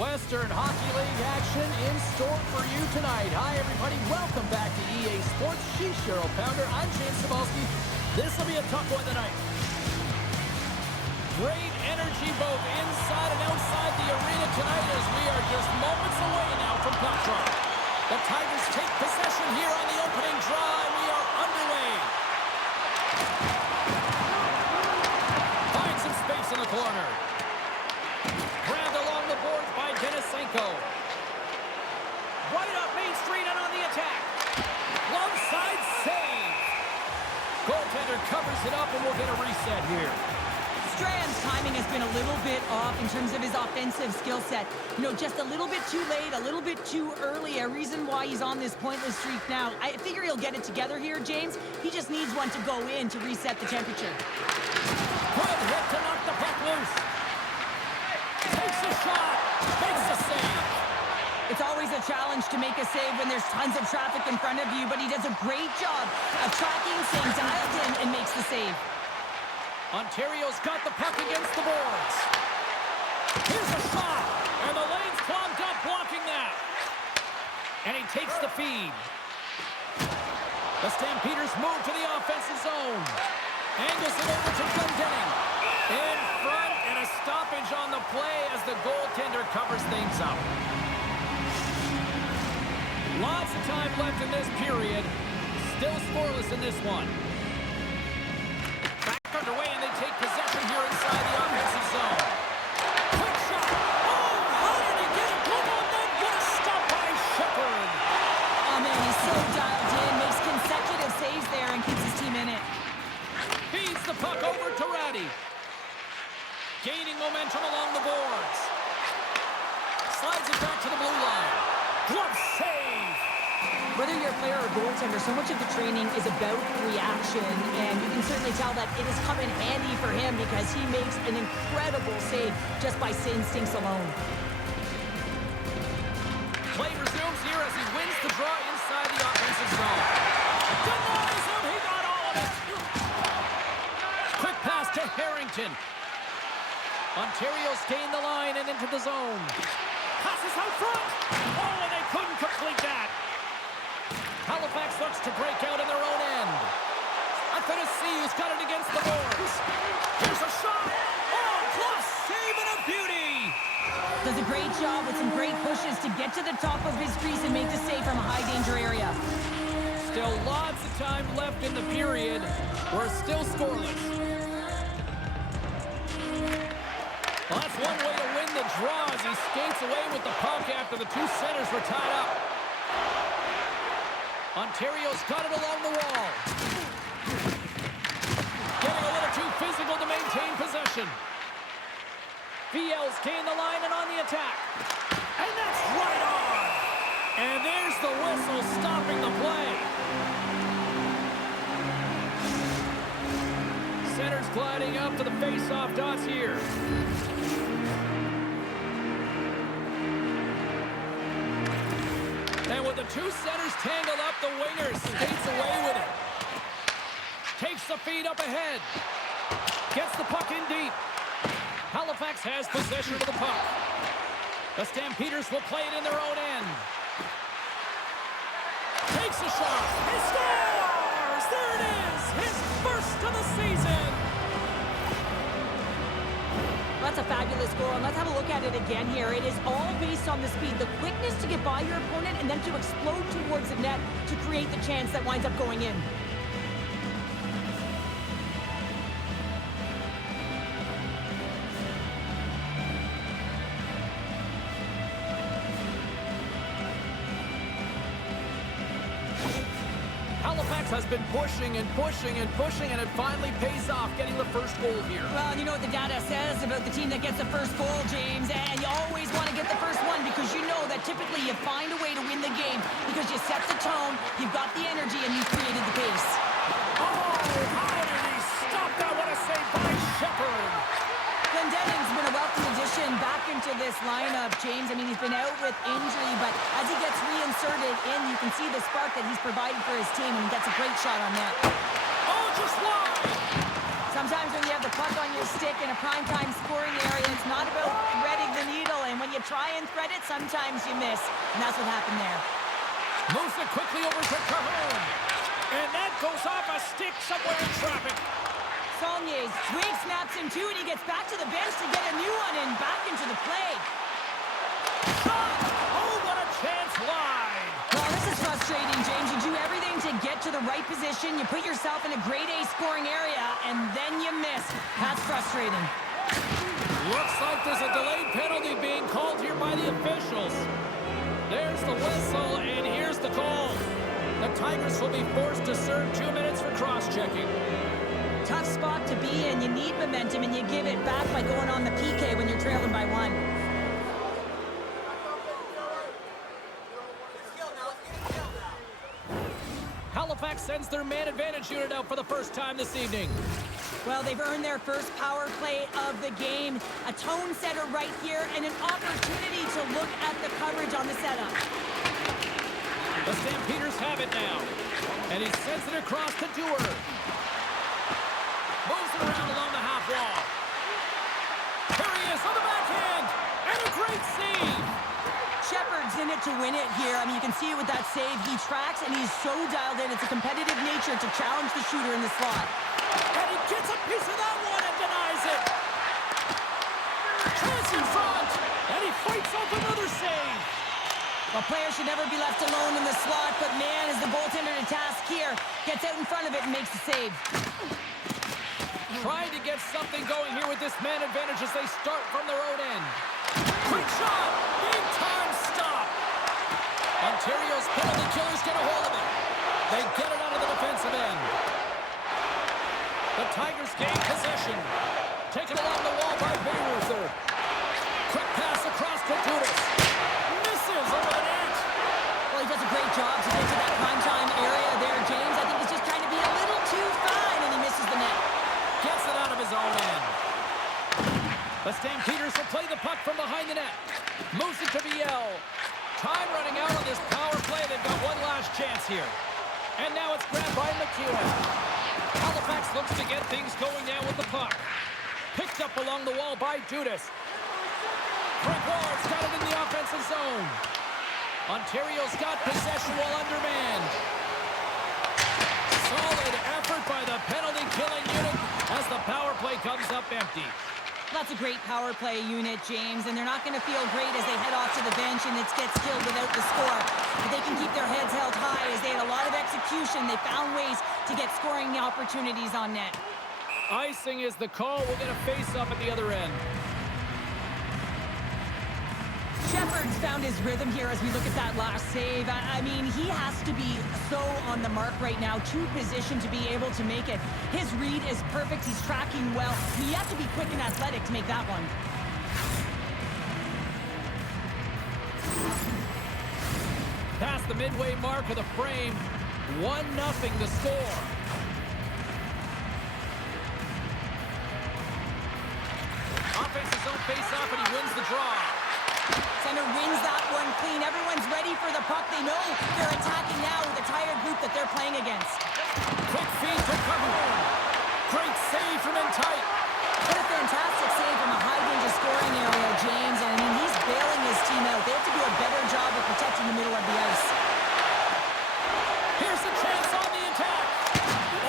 Western Hockey League action in store for you tonight. Hi, everybody. Welcome back to EA Sports. She's Cheryl Pounder. I'm James Cebulski. This will be a tough one tonight. Great energy both inside and outside the arena tonight as we are just moments away now from puck drop. The Tigers take possession here on the opening draw, and we are underway. Find some space in the corner. Grabbed along the boards by Denisenko. Right up Main Street and on the attack. Glove side save. Goaltender covers it up and we'll get a reset here. Strand's timing has been a little bit off in terms of his offensive skill set. You know, just a little bit too late, a little bit too early. A reason why he's on this pointless streak now. I figure he'll get it together here, James. He just needs one to go in to reset the temperature. Good hit to knock the puck loose. Takes a shot, makes a save. It's always a challenge to make a save when there's tons of traffic in front of you, but he does a great job of tracking, staying dialed in, and makes the save. Ontario's got the puck against the boards. Here's a shot, and the lane's clogged up blocking that. And he takes the feed. The Stampeders move to the offensive zone. Angles it over to Glendening. In front, and a stoppage on the play as the goaltender covers things up. Lots of time left in this period. Still scoreless in this one. Back underway, and they take possession here inside the offensive zone. Quick shot. Oh, how did he get it? Glove on net. What a stop by Shepard. Oh, man, he's so dialed in. Makes consecutive saves there and keeps his team in it. Feeds the puck over to Rattie. Gaining momentum along the boards. Slides it back to the blue line. Glove save. Whether you're a player or goaltender, so much of the training is about reaction, and you can certainly tell that it has come in handy for him because he makes an incredible save just by instincts alone. Play resumes here as he wins the draw inside the offensive zone. Denies him. He got all of it. Quick pass to Harrington. Ontario's gained the line and into the zone. Passes out front. Oh, and they couldn't complete that. Halifax looks to break out in their own end. Athanasiou's got it against the boards. Here's a shot. Oh, close save and a beauty. Does a great job with some great pushes to get to the top of his crease and make the save from a high-danger area. Still lots of time left in the period. We're still scoreless. Well, that's one way to win the draw as he skates away with the puck after the two centers were tied up. Ontario's got it along the wall. Getting a little too physical to maintain possession. Viel's gained the line and on the attack. And that's right on. And there's the whistle stopping the play. Center's gliding up to the face-off dots here. And with the two centers tangled up, the winger skates away with it. Takes the feed up ahead. Gets the puck in deep. Halifax has possession of the puck. The Stampeders will play it in their own end. Takes a shot. He scores! There it is! His first of the season! That's a fabulous goal, and let's have a look at it again here. It is all based on the speed, the quickness to get by your opponent, and then to explode towards the net to create the chance that winds up going in. Halifax has been pushing and pushing and pushing, and it finally pays off getting the first goal here. Well, you know what the data says about the team that gets the first goal, James, and you always want to get the first one because you know that typically you find a way to win the game because you set the tone, you've got the energy, and you've created the pace. Oh, how did he stop that? What a save by Shepard. Glendening's been a welcome addition back into this lineup, James. I mean, he's been out with injury, but as he gets reinserted in, you can see the spark that he's provided for his team, and he gets a great shot on that. Oh, just wide! Sometimes when you have the puck on your stick in a primetime scoring area, it's not about threading the needle, and when you try and thread it, sometimes you miss. And that's what happened there. Moves it quickly over to Kahun. And that goes off a stick somewhere in traffic. Saulnier's swing snaps him too, and he gets back to the bench to get a new one and back into the play. Shot! Oh, what a chance wide! Well, this is frustrating, James. You do everything to get to the right position. You put yourself in a grade A scoring area, and then you miss. That's frustrating. Looks like there's a delayed penalty being called here by the officials. There's the whistle, and here's the call. The Tigers will be forced to serve 2 minutes for cross-checking. Tough spot to be in. You need momentum, and you give it back by going on the PK when you're trailing by 1. Halifax sends their man advantage unit out for the first time this evening. Well, they've earned their first power play of the game. A tone setter right here, and an opportunity to look at the coverage on the setup. The Stampeders have it now. And he sends it across to Duehr. Moves it around along the half wall. Here he is on the backhand. And a great save. Shepard's in it to win it here. I mean, you can see it with that save. He tracks, and he's so dialed in. It's a competitive nature to challenge the shooter in the slot. And he gets a piece of that one and denies it. Chance in front. And he fights off another save. Well, players should never be left alone in the slot, but man, is the goaltender to task here. Gets out in front of it and makes the save. Trying to get something going here with this man advantage as they start from their own end. Quick shot! Big time stop! Ontario's penalty killers get a hold of it. They get it out of the defensive end. The Tigers gain possession. Taken along the wall by Bayreuther. Quick pass across to Dudas. Misses over the net. Well, he does a great job to get to that primetime area there, James. I think he's just trying to be a little too fine, and he misses the net. Gets it out of his own end. The Stampeders will play the puck from behind the net. Moves it to Viel. Time running out on this power play. They've got one last chance here. And now it's grabbed by McEwen. Halifax looks to get things going now with the puck. Picked up along the wall by Dudas. Gregoire's got it in the offensive zone. Ontario's got possession while undermanned. Solid effort by the penalty-killing unit as the power play comes up empty. That's a great power play unit, James, and they're not going to feel great as they head off to the bench and it gets killed without the score. But they can keep their heads held high as they had a lot of execution. They found ways to get scoring opportunities on net. Icing is the call. We'll get a face-up at the other end. Shepard's found his rhythm here as we look at that last save. I mean, he has to be so on the mark right now, to position to be able to make it. His read is perfect. He's tracking well. You have to be quick and athletic to make that one. Past the midway mark of the frame, 1-0 the score. Offense his own face-off, and he wins the draw. Center wins that one clean. Everyone's ready for the puck. They know they're attacking now with the tired group that they're playing against. Quick feed to Kahun. Great save from in tight. What a fantastic save from a high-danger scoring area, James. And I mean, he's bailing his team out. They have to do a better job of protecting the middle of the ice. Here's a chance on the attack.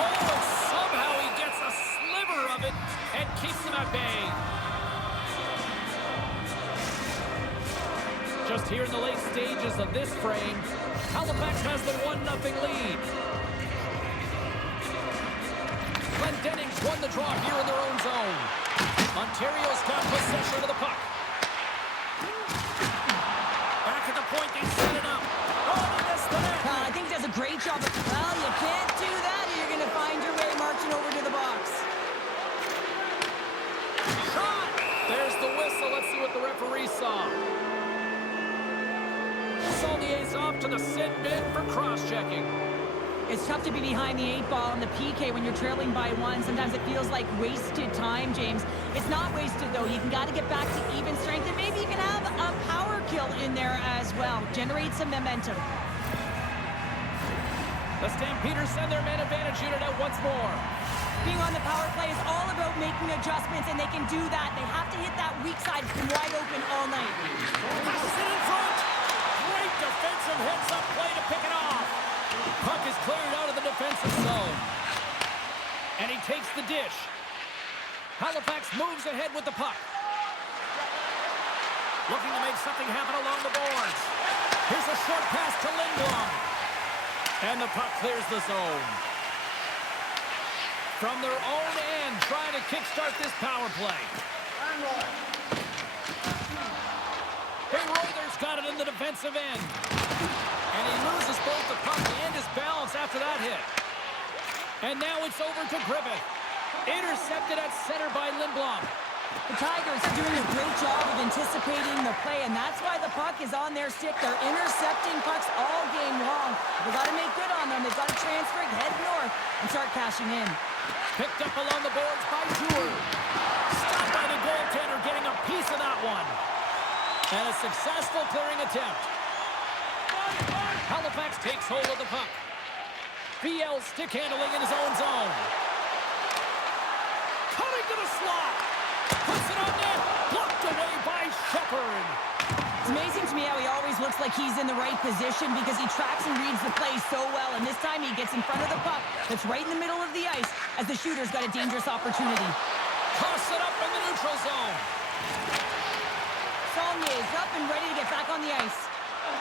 Oh, and somehow he gets a sliver of it and keeps them at bay. Just here in the late stages of this frame, Halifax has the 1-0 lead. Glendening's won the draw here in their own zone. Ontario's got possession of the puck. Back at the point, they set it up. Oh, they missed the net. I think he does a great job. Well, you can't do that, or you're going to find your way marching over to the box. Shot! There's the whistle. Let's see what the referee saw. Saulnier's off to the sit bin for cross-checking. It's tough to be behind the 8-ball on the PK when you're trailing by 1. Sometimes it feels like wasted time, James. It's not wasted, though. You got to get back to even strength, and maybe you can have a power kill in there as well. Generate some momentum. The Stampeders send their man advantage unit out once more. Being on the power play is all about making adjustments, and they can do that. They have to hit that weak side wide open all night. Halifax moves ahead with the puck. Looking to make something happen along the boards. Here's a short pass to Lindblom. And the puck clears the zone. From their own end, trying to kickstart this power play. Gregoire's got it in the defensive end. And he loses both the puck and his balance after that hit. And now it's over to Griffith. Intercepted at center by Lindblom. The Tigers are doing a great job of anticipating the play, and that's why the puck is on their stick. They're intercepting pucks all game long. They've got to make good on them. They've got to transfer it, head north, and start cashing in. Picked up along the boards by Duehr. Stopped by the goaltender, getting a piece of that one. And a successful clearing attempt. Halifax takes hold of the puck. Viel stick handling in his own zone. Cutting to the slot. Puts it on net. Blocked away by Shepard. It's amazing to me how he always looks like he's in the right position because he tracks and reads the play so well. And this time he gets in front of the puck that's right in the middle of the ice as the shooter's got a dangerous opportunity. Toss it up in the neutral zone. Saulnier's up and ready to get back on the ice.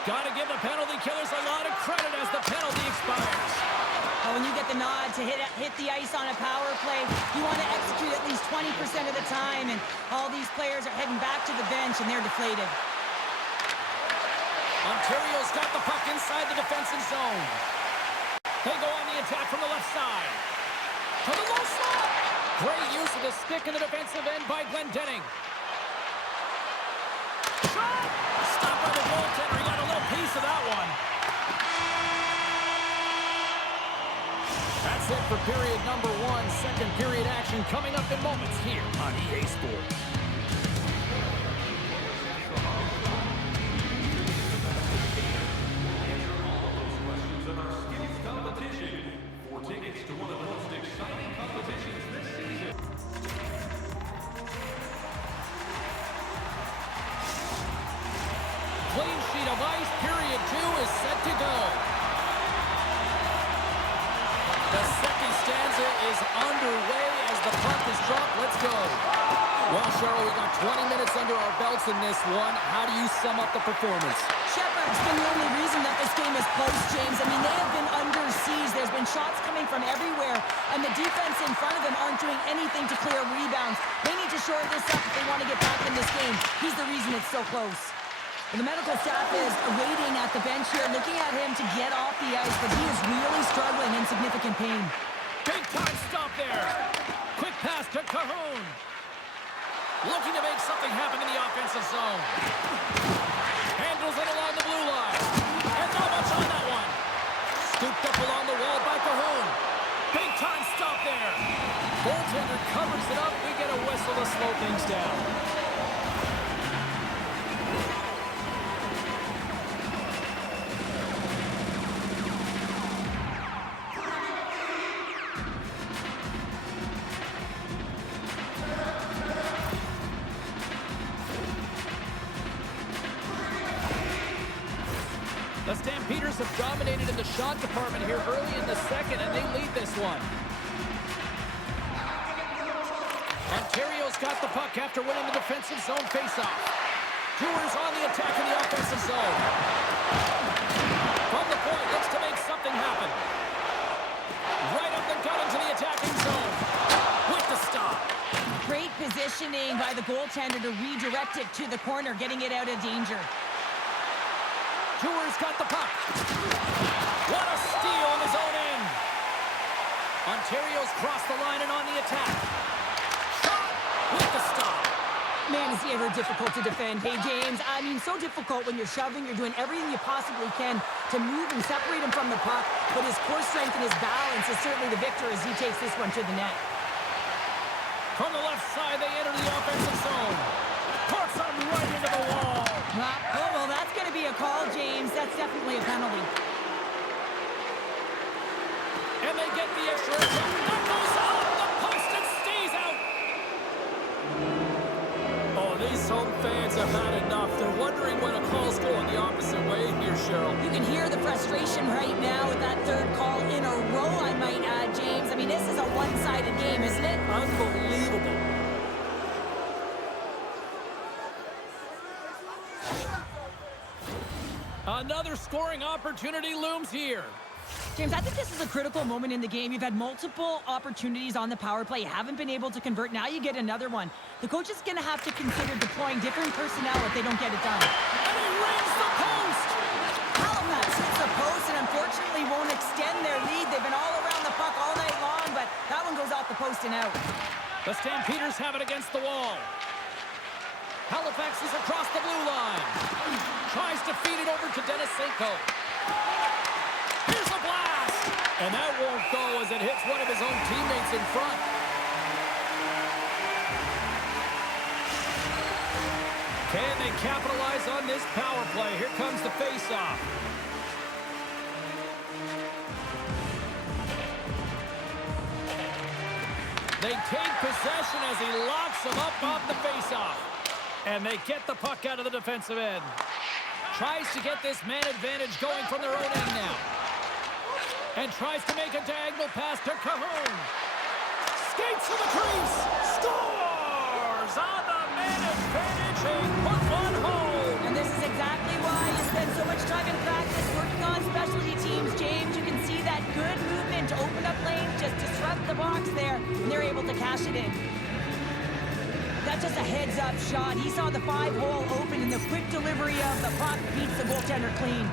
Got to give the penalty killers a lot of credit as the penalty expires. When you get the nod to hit the ice on a power play, you want to execute at least 20% of the time, and all these players are heading back to the bench, and they're deflated. Ontario's got the puck inside the defensive zone. They go on the attack from the left side. To the low slot. Great use of the stick in the defensive end by Glendening. Shot! Stopped by the goaltender. He got a little piece of that one. That's it for period number one. Second period action coming up in moments here on EA Sports. For tickets to one of the most exciting competitions this season. Clean sheet of ice. Period two is set to go. The second stanza is underway as the puck is dropped. Let's go. Well, Cheryl, we got 20 minutes under our belts in this one. How do you sum up the performance? Shepard's been the only reason that this game is close, James. I mean, they have been under siege. There's been shots coming from everywhere, and the defense in front of them aren't doing anything to clear rebounds. They need to shore this up if they want to get back in this game. He's the reason it's so close. And the medical staff is waiting at the bench here, looking at him to get off the ice, but he is really struggling in significant pain. Big time stop there. Quick pass to Kahun. Looking to make something happen in the offensive zone. Handles it along the blue line. And not much on that one. Scooped up along the wall by Kahun. Big time stop there. Goaltender covers it up. We get a whistle to slow things down. The Stampeders have dominated in the shot department here early in the second, and they lead this one. Ontario's got the puck after winning the defensive zone faceoff. Duehr's on the attack in the offensive zone. From the point, looks to make something happen. Right up the gut into the attacking zone. With the stop. Great positioning by the goaltender to redirect it to the corner, getting it out of danger. Duehr's got the puck. What a steal on his own end. Ontario's crossed the line and on the attack. Shot with the stop. Man, is he ever difficult to defend. Hey, James, I mean, so difficult when you're shoving. You're doing everything you possibly can to move and separate him from the puck. But his core strength and his balance is certainly the victor as he takes this one to the net. From the left side, they enter the offensive zone. Puts him right into the wall. Oh, well, that's going to be a call, James. That's definitely a penalty. And they get the extra. That goes out. The post and stays out. Oh, these home fans have had enough. They're wondering when a call's going the opposite way here, Cheryl. You can hear the frustration right now with that third call in a row, I might add, James. I mean, this is a one-sided game, isn't it? Unbelievable. Another scoring opportunity looms here. James, I think this is a critical moment in the game. You've had multiple opportunities on the power play. You haven't been able to convert. Now you get another one. The coach is going to have to consider deploying different personnel if they don't get it done. And he rings the post. Halifax hits the post and unfortunately won't extend their lead. They've been all around the puck all night long, but that one goes off the post and out. The Stampeders have it against the wall. Halifax is across the blue line. Tries to feed it over to Denisenko. Here's a blast! And that won't go as it hits one of his own teammates in front. Can they capitalize on this power play? Here comes the face-off. They take possession as he locks him up off the face-off. And they get the puck out of the defensive end. Tries to get this man advantage going from their own end now. And tries to make a diagonal pass to Kahun. Skates to the crease. Scores on the man advantage. He put one home. And this is exactly why you spend so much time in practice working on specialty teams, James. You can see that good movement to open up lanes, just disrupt the box there, and they're able to cash it in. That's just a heads-up shot. He saw the 5-hole open, and the quick delivery of the puck beats the goaltender clean.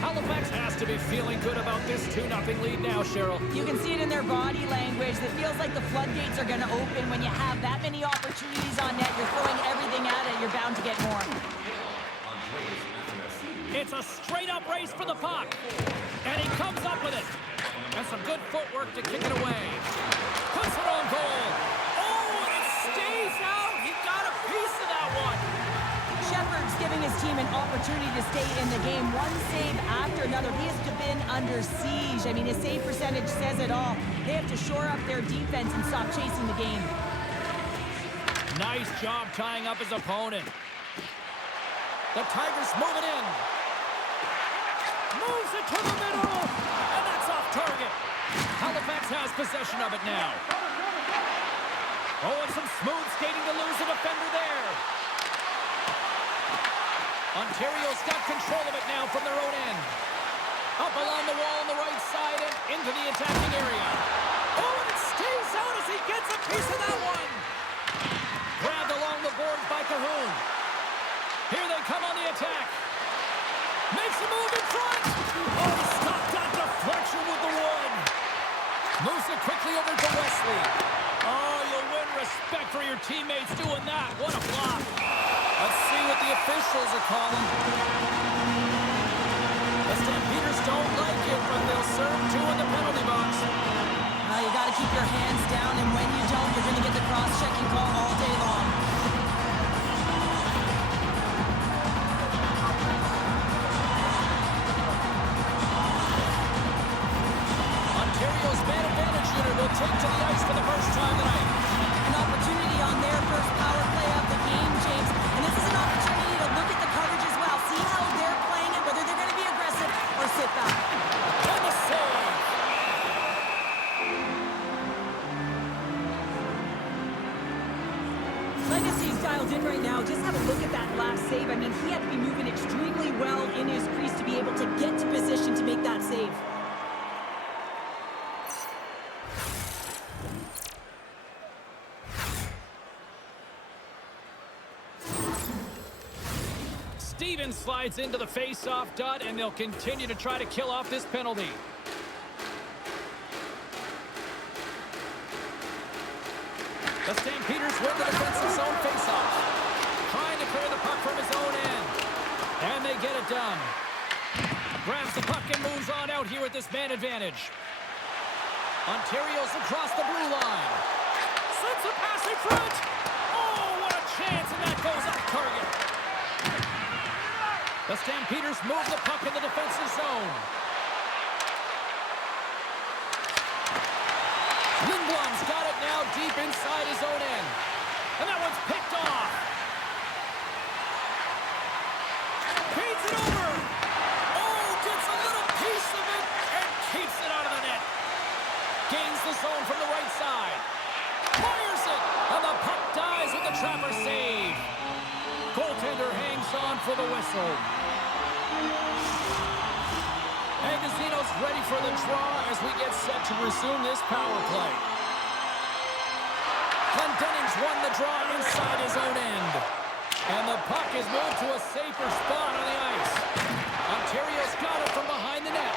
Halifax has to be feeling good about this 2-0 lead now, Cheryl. You can see it in their body language. It feels like the floodgates are going to open when you have that many opportunities on net. You're throwing everything at it. You're bound to get more. It's a straight-up race for the puck. And he comes up with it. And some good footwork to kick it away. Puts it on goal. Oh, and it stays out. He got a piece of that one. Shepard's giving his team an opportunity to stay in the game. One save after another. He has been under siege. I mean, his save percentage says it all. They have to shore up their defense and stop chasing the game. Nice job tying up his opponent. The Tigers move it in. Moves it to the middle. And that's off target. Halifax has possession of it now. Oh, and some smooth skating to lose the defender there. Ontario's got control of it now from their own end. Up along the wall on the right side and into the attacking area. Oh, and it stays out as he gets a piece of that one. Grabbed along the boards by Kahun. Here they come on the attack. Makes a move in front. Oh, he stopped that deflection with the wood. Moves it quickly over to Wesley. Oh, you'll win respect for your teammates doing that. What a block. Let's see what the officials are calling. The Stampeders don't like it, but they'll serve 2 in the penalty box. You got to keep your hands down, and when you don't, you're going to get the cross-checking call all day long. Ontario's man advantage unit will take to the ice for the first time tonight. An opportunity on their first power play of the game, James. And this is an opportunity to look at the coverage as well. See how they're playing it, whether they're going to be aggressive or sit back. And the save. Legacy's dialed in right now. Just have a look at that last save. I mean, he had to be moving extremely well in his crease to be able to get to position to make that save. Stevens slides into the face-off dot, and they'll continue to try to kill off this penalty. The Stampeders win the defensive zone face-off. Trying to clear the puck from his own end. And they get it done. Grabs the puck and moves on out here with this man advantage. Ontario's across the blue line. Sends a pass in front. Oh, what a chance, and that goes off target. The Stampeders move the puck in the defensive zone. Lindblom's got it now deep inside his own end. And that one's picked off. Feeds it over. Oh, gets a little piece of it and keeps it out of the net. trapper save. Goaltender hangs on for the whistle. Athanasiou's ready for the draw as we get set to resume this power play. Glendening's won the draw inside his own end. And the puck is moved to a safer spot on the ice. Ontario's got it from behind the net.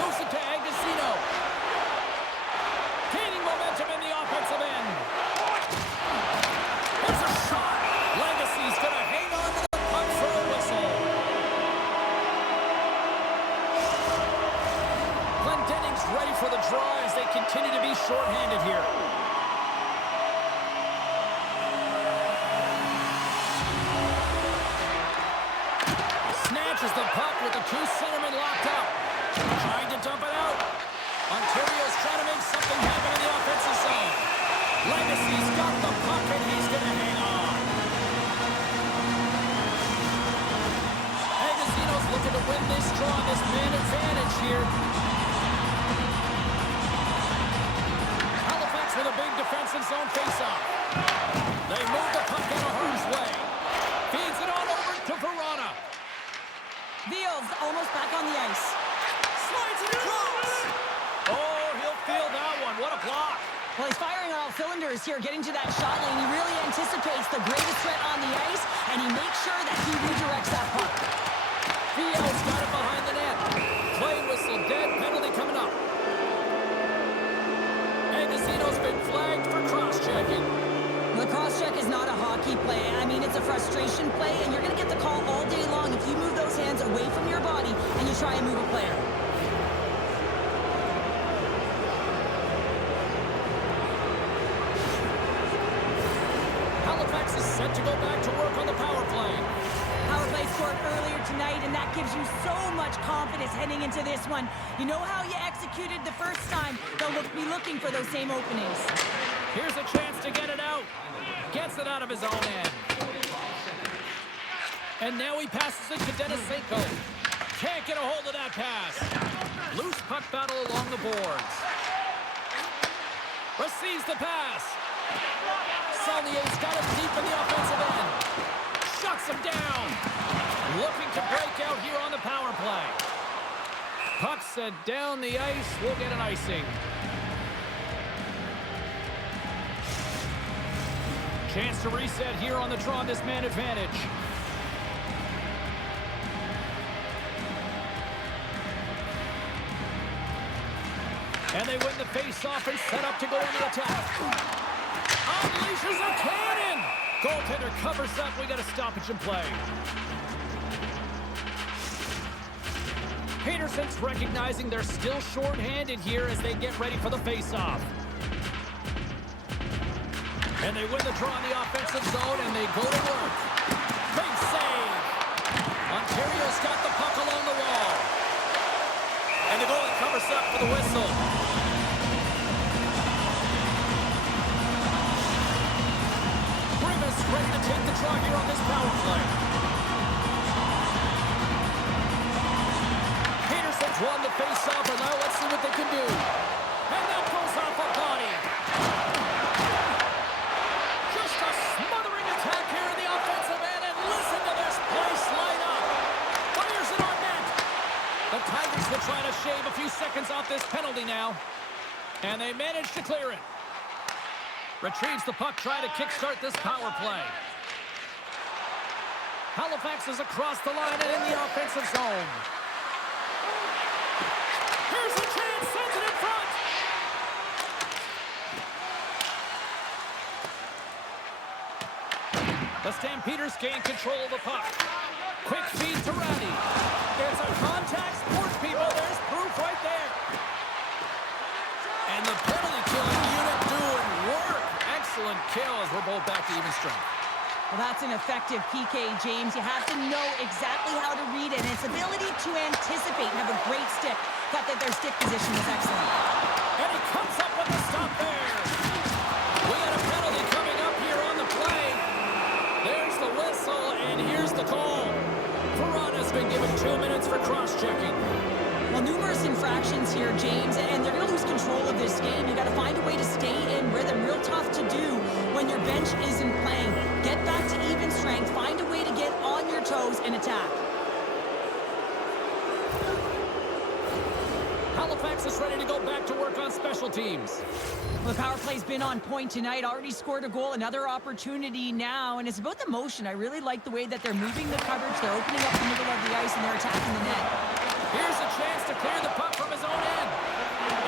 Moves it to Athanasiou. Gaining momentum in the offensive end. There's a shot. Legacy's going to hang on to the puck for a whistle. Glendening's ready for the draw as they continue to be shorthanded here. Snatches the puck with the two centermen locked up. Trying to dump it out. Ontario's trying to make something happen in the offensive zone. Legacy's got the puck and he's going to hang on. Athanasiou's looking to win this draw, this man advantage here. Halifax with a big defensive zone face-off. They move the puck out of Harpur's way. Feeds it on over to Verona. Viel's almost back on the ice. Slides it across. Oh, he'll feel that one. What a block. Well, he's firing on all cylinders here, getting to that shot lane. He really anticipates the greatest threat on the ice, and he makes sure that he redirects that puck. Viel's got it behind the net. Play whistle dead. Penalty coming up. Athanasiou's been flagged for cross-checking. The cross-check is not a hockey play. I mean, it's a frustration play, and you're going to get the call all day long if you move those hands away from your body and you try and move a player. Halifax is set to go back to work on the power play. Power play scored earlier tonight, and that gives you so much confidence heading into this one. You know how you executed the first time. They'll be looking for those same openings. Here's a chance to get it out. Gets it out of his own end. And now he passes it to Denisenko. Can't get a hold of that pass. Loose puck battle along the boards. Receives the pass. Saulnier's got it deep in the offensive end. Shuts him down. Looking to break out here on the power play. Puck sent down the ice. We'll get an icing. Chance to reset here on the draw on this man advantage. And they win the face-off and set up to go on the attack. Unleashes a cannon! Goaltender covers up. We got a stoppage in play. Peterson's recognizing they're still short-handed here as they get ready for the face-off. And they win the draw in the offensive zone, and they go to work. Big save. Ontario's got the puck along the wall. And the goalie covers up for the whistle. Griffith ready to take the draw here on this power play. Peterson's won the face-off, and now let's see what they can do. And that goes off a body. Smothering attack here in the offensive end, and listen to this place light up. Fires it on net. The Tigers will try to shave a few seconds off this penalty now, and they manage to clear it. Retrieves the puck, trying to kickstart this power play. Halifax is across the line and in the offensive zone. Here's a chance, sends it in front. The Stampeders gain control of the puck. Quick feed to Rattie. It's a contact sport, people. There's proof right there. And the penalty killing unit doing work. Excellent kill as we're both back to even strength. Well, that's an effective PK, James. You have to know exactly how to read it, and its ability to anticipate and have a great stick. Thought that their stick position was excellent. And he comes up with the stop there. We got a penalty coming up here on the play. There's the whistle, and here's the call. Verana's been given 2 minutes for cross-checking. Well, numerous infractions here, James, and they're going to lose control of this game. You got to find a way to stay in rhythm. Real tough to do when when your bench isn't playing. Get back to even strength. Find a way to get on your toes and attack. Halifax is ready to go back to work on special teams. The power play's been on point tonight. Already scored a goal. Another opportunity now. And it's about the motion. I really like the way that they're moving the coverage. They're opening up the middle of the ice and they're attacking the net. Here's a chance to clear the puck from his own end.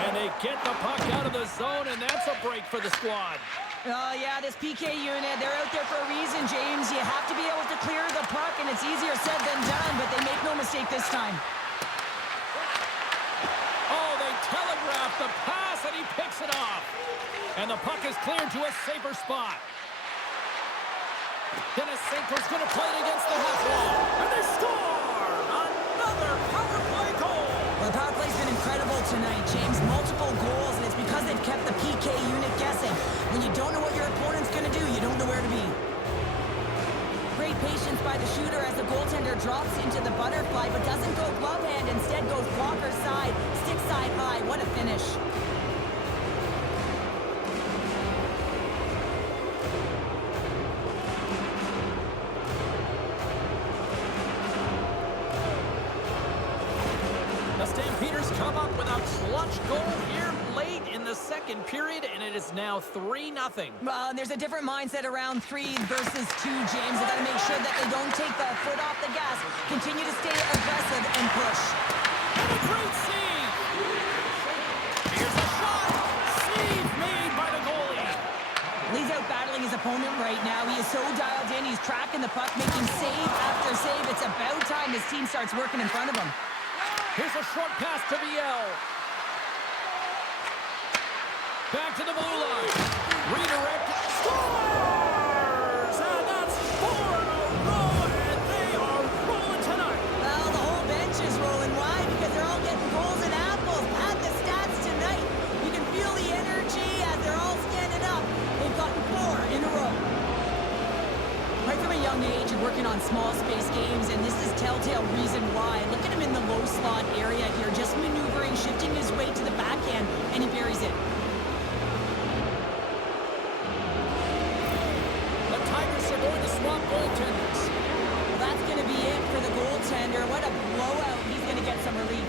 And they get the puck out of the zone, and that's a break for the squad. Oh, yeah, this PK unit, they're out there for a reason, James. You have to be able to clear the puck, and it's easier said than done, but they make no mistake this time. Oh, they telegraph the pass, and he picks it off. And the puck is cleared to a safer spot. Denisenko's going to play it against the half wall. And they score! Another power play goal! Well, the power play's been incredible tonight, James. Multiple goals, and it's because they've kept the PK unit guessing. When you don't know what your opponent's going to do, you don't know where to be. Great patience by the shooter as the goaltender drops into the butterfly, but doesn't go glove hand, instead goes blocker side, stick side high. What a finish. The Stampeders come up with a clutch goal here late in the second period, and it is now 3-0. Well, there's a different mindset around 3 versus 2, James. They got to make sure that they don't take the foot off the gas. Continue to stay aggressive and push. And a great save! Here's a shot! Save made by the goalie! He's out battling his opponent right now. He is so dialed in. He's tracking the puck, making save after save. It's about time his team starts working in front of him. Here's a short pass to Viel. Back to the blue line. Redirected. Scores! And that's 4 in a row, and they are rolling tonight. Well, the whole bench is rolling. Why? Because they're all getting goals and apples. Add the stats tonight. You can feel the energy as they're all standing up. They've gotten 4 in a row. Right from a young age and working on small space games, and this is telltale reason why. Look at him in the low slot area here, just maneuvering, shifting his weight to the backhand, and he buries it. The Tigers are going to swap goaltenders. Well, that's going to be it for the goaltender. What a blowout. He's going to get some relief.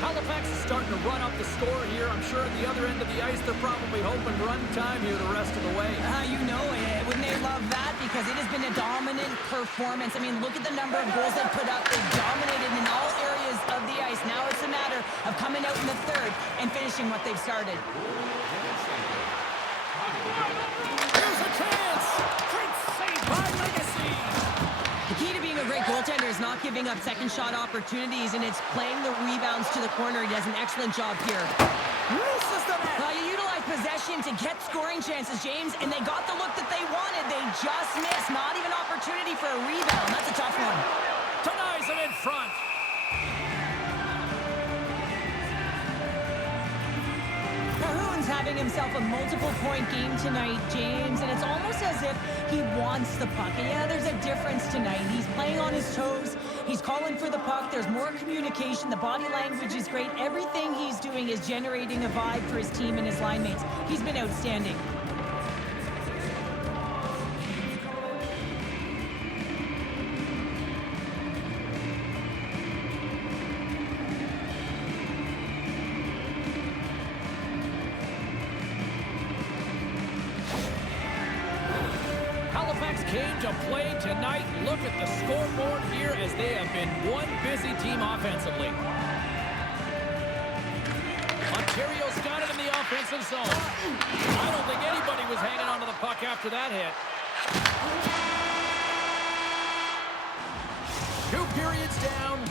Halifax is starting to run up the score here. I'm sure at the other end of the ice, they're probably hoping run time here the rest of the way. You know it. Wouldn't they love that? Because it has been a dominant performance. I mean, look at the number of goals they put up. They've dominated in all areas of the ice. Now it's a matter of coming out in the third and finishing what they've started. Here's a chance! Great save by Legacy! The key to being a great goaltender is not giving up second shot opportunities, and it's playing the rebounds to the corner. He does an excellent job here. Misses the net! Well, you utilize possession to get scoring chances, James, and they got the look that they wanted. They just missed. Not even opportunity for a rebound. That's a tough one. Denies him in front. Kahun's having himself a multiple-point game tonight, James, and it's almost as if he wants the puck. And yeah, there's a difference tonight. He's playing on his toes. He's calling for the puck. There's more communication. The body language is great. Everything he's doing is generating a vibe for his team and his line mates. He's been outstanding. Came to play tonight. Look at the scoreboard here as they have been one busy team offensively. Ontario's got it in the offensive zone. I don't think anybody was hanging onto the puck after that hit. 2 periods down,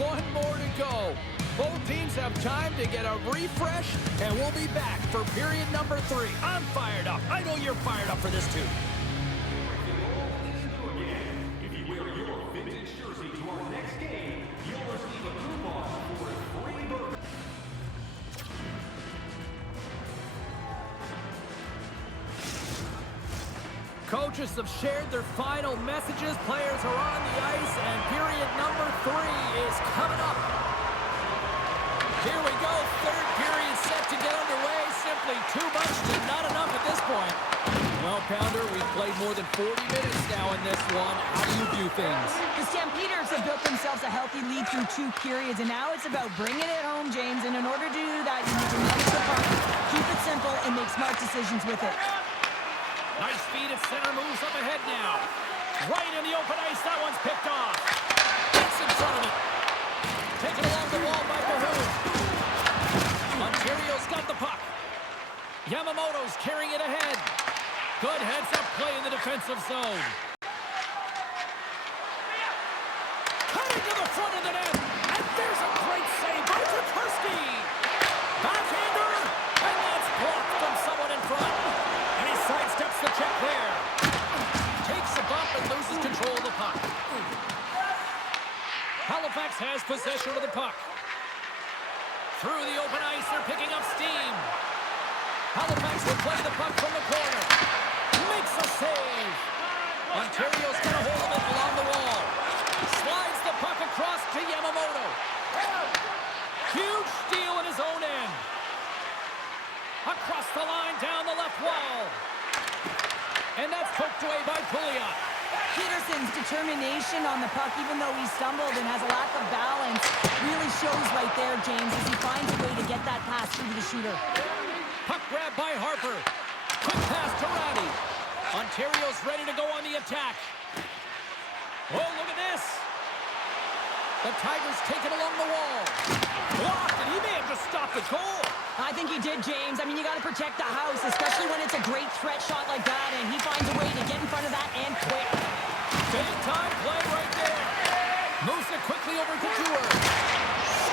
1 more to go. Both teams have time to get a refresh, and we'll be back for period number 3. I'm fired up. I know you're fired up for this too. Coaches have shared their final messages. Players are on the ice, and period number 3 is coming up. Here we go. Third period set to get underway. Simply too much to not enough at this point. Well, Pounder, we've played more than 40 minutes now in this one. How do you view things? The Stampeders have built themselves a healthy lead through 2 periods, and now it's about bringing it home, James. And in order to do that, you need to manage the puck, keep it simple, and make smart decisions with it. Nice feed at center, moves up ahead now. Right in the open ice, that one's picked off. Gets in front of it. Taken along the wall by Kahun. Ontario's got the puck. Yamamoto's carrying it ahead. Good heads-up play in the defensive zone. Cutting to the front of the net. And there's a great save by Tukurski. Backhander. And that's blocked from someone in front. And he sidesteps the check there. Takes a bump and loses control of the puck. Halifax has possession of the puck. Through the open ice, they're picking up steam. Halifax will play the puck from the corner. Makes a save. Ontario's got a hold of it along the wall. Slides the puck across to Yamamoto. Huge steal in his own end. Across the line, down the left wall. And that's poked away by Pouliot. Peterson's determination on the puck, even though he stumbled and has a lack of balance, really shows right there, James, as he finds a way to get that pass through to the shooter. Puck grab by Harpur. Quick pass to Rattie. Ontario's ready to go on the attack. Oh, look at this. The Tigers take it along the wall. Blocked, and he may have just stopped the goal. I think he did, James. I mean, you got to protect the house, especially when it's a great threat shot like that, and he finds a way to get in front of that and quick. Big-time play right there. Moves it quickly over to Duehr.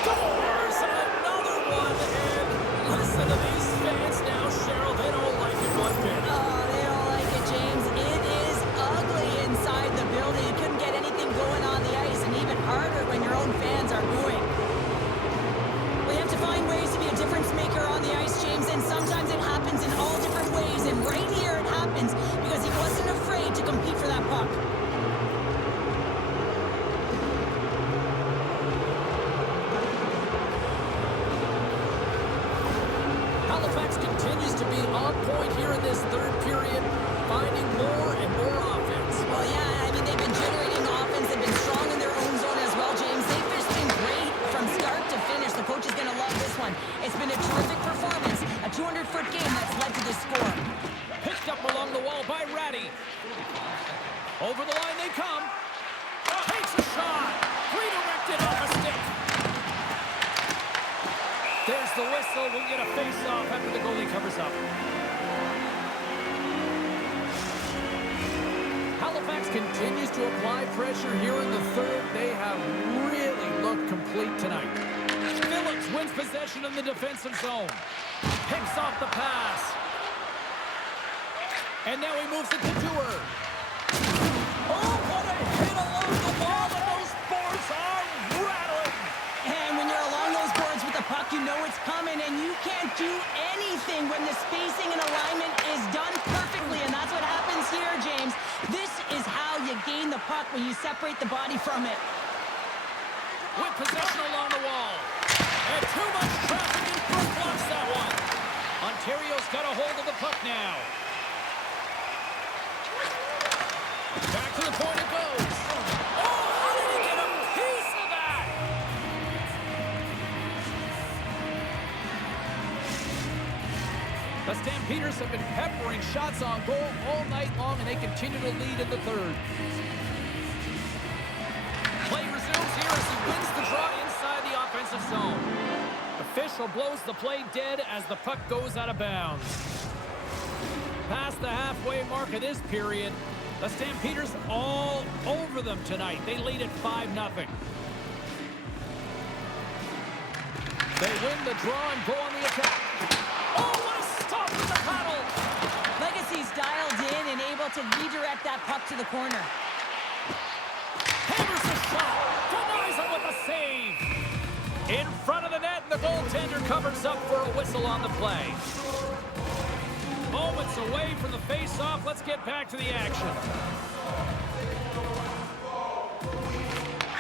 Scores another one, and listen to these fans now, Cheryl. They don't like it one bit. Oh, they don't like it, James. It is ugly inside the building. You couldn't get anything going on the ice, and even harder when your own fans are booing. We have to find ways to be a difference maker on the ice, James, and sometimes it happens in all different ways, and right here it happens because he wasn't afraid to compete for that puck. Halifax continues to be on point here in this third period, finding more and more offense. Well, yeah, I mean, they've been generating offense. They've been strong in their own zone as well, James. They've just been great from start to finish. The coach is going to love this one. It's been a terrific performance, a 200-foot game that's led to this score. Picked up along the wall by Rattie. Over the line they come. Takes a shot. Redirected off a stick. There's the whistle. We'll get a face-off after the goalie covers up. Halifax continues to apply pressure here in the third. They have really looked complete tonight. Phillips wins possession in the defensive zone. Picks off the pass. And now he moves it to Duehr. Oh, what a hit along the wall, and those boards are rattling. And when you're along those boards with the puck, you know it's coming, and you can't do anything when the spacing and alignment is done perfectly, and that's what happens here, James. This is how you gain the puck, when you separate the body from it. With possession along the wall. And too much traffic in front blocks that one. Ontario's got a hold of the puck now. Back to the point it goes. Oh, how did he get a piece of that? The Stampeders have been peppering shots on goal all night long, and they continue to lead in the third. Play resumes here as he wins the draw inside the offensive zone. Official blows the play dead as the puck goes out of bounds. Past the halfway mark of this period, the Stampeders all over them tonight. They lead at 5-0. They win the draw and go on the attack. Oh, what a stop with the paddle! Legacy's dialed in and able to redirect that puck to the corner. Hammers the shot. Denies him with a save. In front of the net, and the goaltender covers up for a whistle on the play. Moments away from the face-off. Let's get back to the action.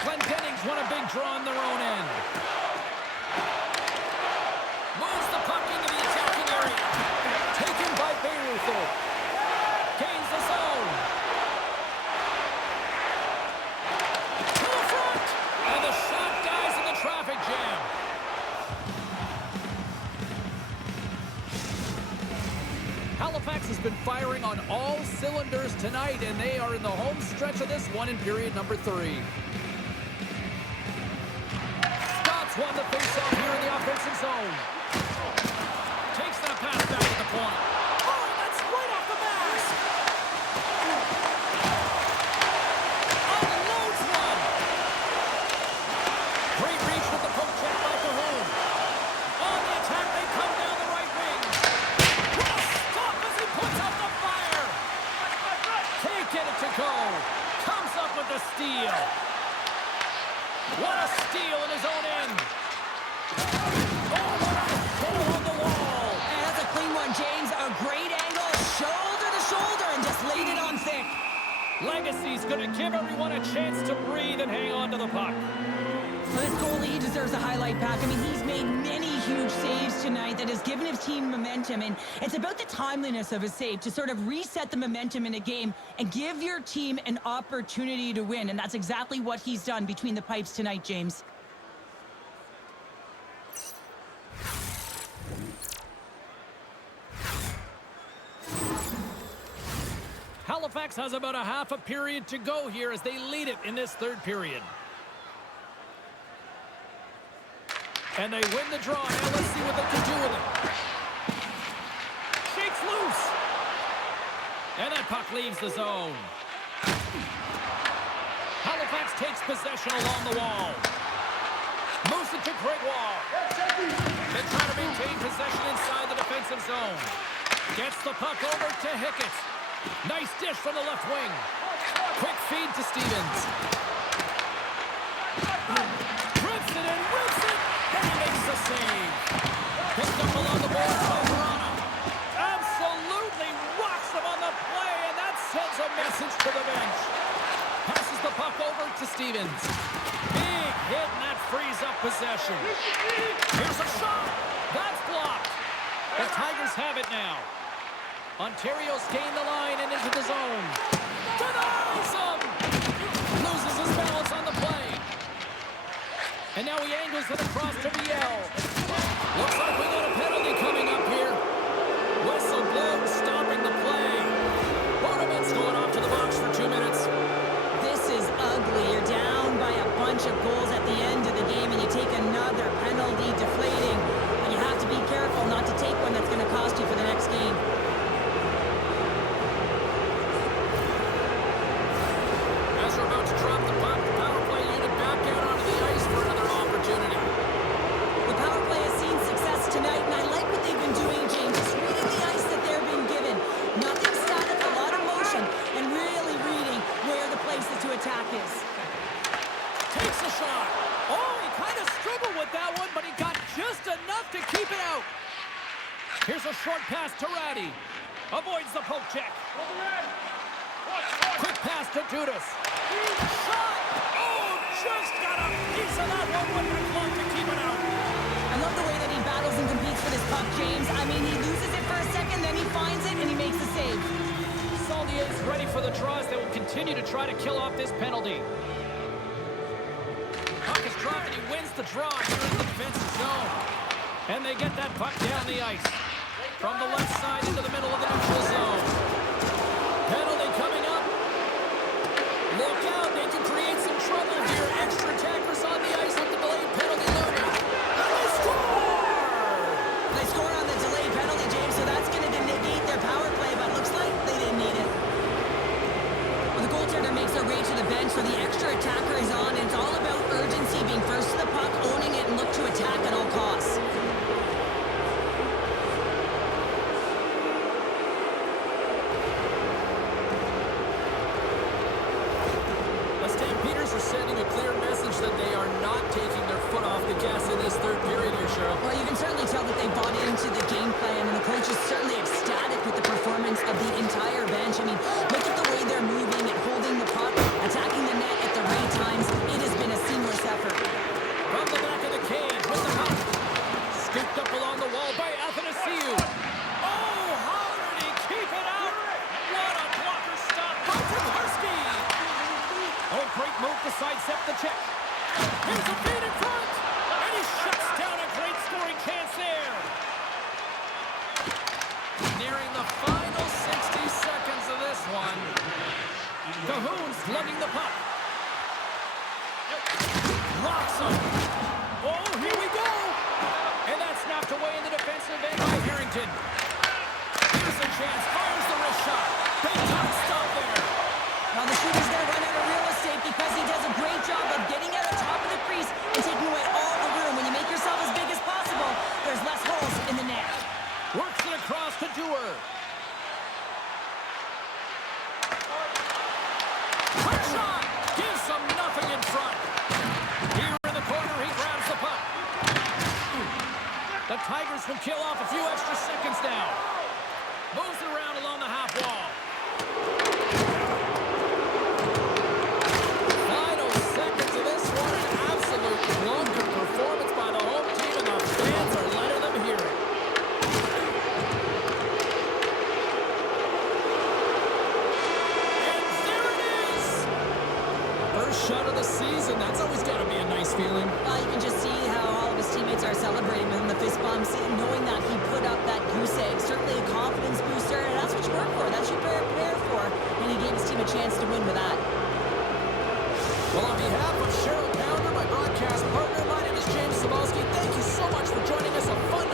Glendening's won a big draw on their own end. been firing on all cylinders tonight, and they are in the home stretch of this one in period number 3. Scots won the face-off here in the offensive zone. Takes that pass back at the point. Oh, that's right off the mask! Unloads one! Great reach with the poke check by Kahun. On the attack, they come down the right wing. What a stop as he puts out the fire! Can't get it to go. Comes up with the steal. What a steal in his own end. Oh, what a hole on the wall. And that's a clean one, James. A great angle, shoulder to shoulder, and just laid it on thick. Legacy's going to give everyone a chance to breathe and hang on to the puck. This goalie, he deserves a highlight pack. I mean, he's made many huge saves tonight that has given his team momentum, and it's about the timeliness of a save to sort of reset the momentum in a game and give your team an opportunity to win, and that's exactly what he's done between the pipes tonight, James. Halifax has about a half a period to go here as they lead it in this third period. And they win the draw. Now let's see what they can do with it. Shakes loose. And that puck leaves the zone. Halifax takes possession along the wall. Moves it to Gregoire. They try to maintain possession inside the defensive zone. Gets the puck over to Hickett. Nice dish from the left wing. Quick feed to Stevens. Drips it and whips it. And he makes the save. Picked up along the boards by Toronto. Absolutely rocks them on the play, and that sends a message to the bench. Passes the puck over to Stevens. Big hit, and that frees up possession. Here's a shot. That's blocked. The Tigers have it now. Ontario's gained the line and into the zone. Denies him! Loses his balance on the play. And now he angles it across to Viel. Looks like we got a penalty coming up here. Whistle blows, stopping the play. Ornament's going off to the box for 2 minutes. This is ugly. You're down by a bunch of goals at the end of the game, and you take another penalty, deflating. And you have to be careful not to take one that's going to cost you for the next game. As we're about to drop the puck, the power play unit back out onto the ice for another opportunity. The power play has seen success tonight, and I like what they've been doing, James. Just reading the ice that they're being given. Nothing static, a lot of motion, and really reading where the places to attack is. Takes a shot. Oh, he kind of struggled with that one, but he got just enough to keep it out. Here's a short pass to Rattie. Avoids the poke check. Quick pass to Dudas. Shot! Oh, just got a piece of that one with the glove to keep it out. I love the way that he battles and competes for this puck, James. I mean, he loses it for a second, then he finds it, and he makes the save. Saldier is ready for the draws. They will continue to try to kill off this penalty. Puck is dropped, and he wins the draw here in the defensive zone. And they get that puck down the ice. From the left side into the middle of the neutral zone. Penalty coming up. Look out, they can create some trouble here. Extra attackers on the ice with the delayed penalty looming. And they score! They score on the delayed penalty, James, so that's going to negate their power play, but looks like they didn't need it. Well, the goaltender makes their way to the bench, so the extra attacker is on, and it's all about urgency, being first to the puck, owning it, and look to attack at all costs. Stampeders are sending a clear message that they are not taking their foot off the gas in this third period here, Cheryl. Well, you can certainly tell that they bought into the game plan, and the coach is certainly ecstatic with the performance of the entire bench. I mean, look at the way they're moving and holding the puck, attacking the net at the right times. It has been a seamless effort. From the back of the cage with the puck. Scooped up along the wall by Athanasiou. Oh, how did he keep it out? What a blocker stop by Grigori. Oh, great move to sidestep the check. Here's a feed in front. And he shuts down a great scoring chance there. Nearing the final 6 lugging the puck. Locks him. Oh, here we go. And that's knocked away in the defensive end by Harrington. Here's a chance. Fires the wrist shot. Big time stop there. Now the shooter's going to run out of real estate because he does a great job of getting at the top of the crease and taking away all the room. When you make yourself as big as possible, there's less holes in the net. Works it across to Duehr. Hard shot. Gives them nothing in front. Here in the corner, he grabs the puck. The Tigers will kill off a few extra seconds now. Moves it around along the half wall. Final seconds of this one. An absolute clunker performance by the home team, and the fans are letting them hear it. And there it is! First shot of the season. That's always got to be a nice feeling. You can just see how all of his teammates are celebrating with him, the fist bumps, knowing that he put up that goose egg. Certainly a confidence booster, and that's what you work for. That's what you prepare for. And he gave his team a chance to win with that. Well, on behalf of Cheryl Pounder, my broadcast partner, my name is James Sabalski. Thank you so much for joining us. A fun